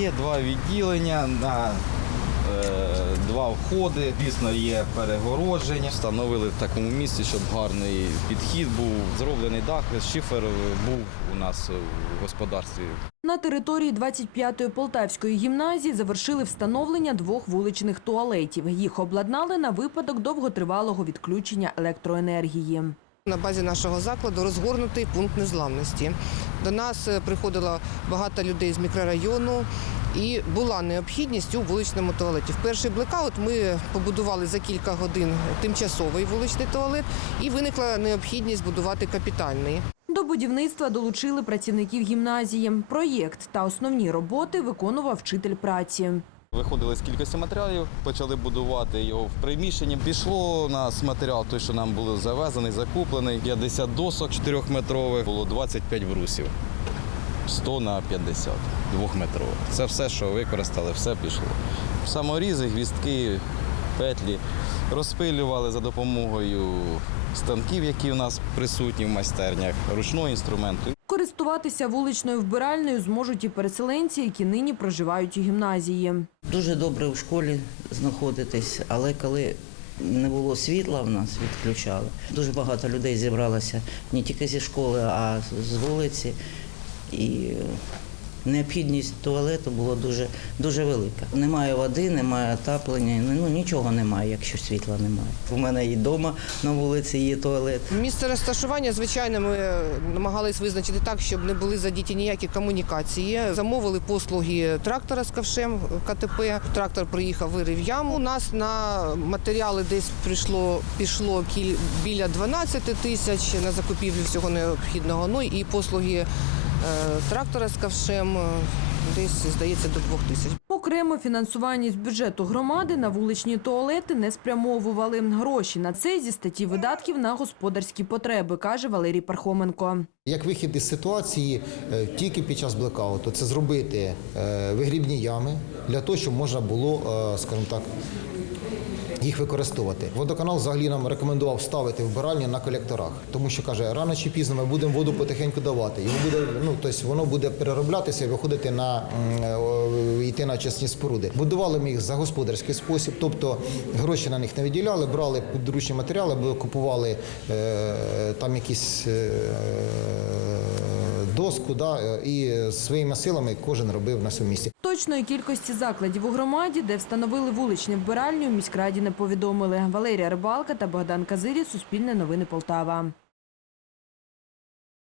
Є два відділення на е, два входи. Звісно, є перегородження. Встановили в такому місці, щоб гарний підхід був. Зроблений дах, шифер був у нас в господарстві. На території 25-ї Полтавської гімназії завершили встановлення двох вуличних туалетів. Їх обладнали на випадок довготривалого відключення електроенергії. На базі нашого закладу розгорнутий пункт незламності. До нас е, приходило багато людей з мікрорайону і була необхідність у вуличному туалеті. В перший блекаут ми побудували за кілька годин тимчасовий вуличний туалет і виникла необхідність будувати капітальний. До будівництва долучили працівників гімназії. Проєкт та основні роботи виконував вчитель праці. Виходили з кількості матеріалів, почали будувати його в приміщенні. Пішло у нас матеріал, той, що нам було завезений, закуплений. 50 досок 4-метрових, було 25 брусів. 100 на 50, двохметрових. Це все, що використали, все пішло. Саморізи, гвістки, петлі розпилювали за допомогою станків, які у нас присутні в майстернях, ручного інструменту. Користуватися вуличною вбиральнею зможуть і переселенці, які нині проживають у гімназії. Дуже добре в школі знаходитись, але коли не було світла, в нас відключали. Дуже багато людей зібралося не тільки зі школи, а з вулиці. І необхідність туалету була дуже, дуже велика. Немає води, немає отаплення, ну нічого немає, якщо світла немає. У мене і вдома на вулиці є туалет. Місце розташування, звичайно, ми е, намагались визначити так, щоб не були задіті ніякі комунікації. Замовили послуги трактора з ковшем КТП. Трактор приїхав, вирив яму. У нас на матеріали десь прийшло пішло біля 12 тисяч на закупівлю всього необхідного. Ну і послуги трактора з ковшем е, десь здається до 2 тисяч. Окремо фінансування з бюджету громади на вуличні туалети не спрямовували. Гроші на це зі статті видатків на господарські потреби, каже Валерій Пархоменко. Як вихід із ситуації е, тільки під час блекауту це зробити е, вигрібні ями для того, щоб можна було, е, скажімо так, їх використовувати. Водоканал взагалі нам рекомендував ставити вбиральні на колекторах, тому що каже, рано чи пізно ми будемо воду потихеньку давати. Його буде, ну тобто воно буде перероблятися і виходити на йти на чесні споруди. Будували ми їх за господарський спосіб, тобто гроші на них не виділяли, брали підручні матеріали, купували там якісь. Доску, да, і своїми силами кожен робив на своєму місці. Точної кількості закладів у громаді, де встановили вуличні вбиральні, у міськраді не повідомили. Валерія Рибалка та Богдан Казирі, Суспільне новини Полтава.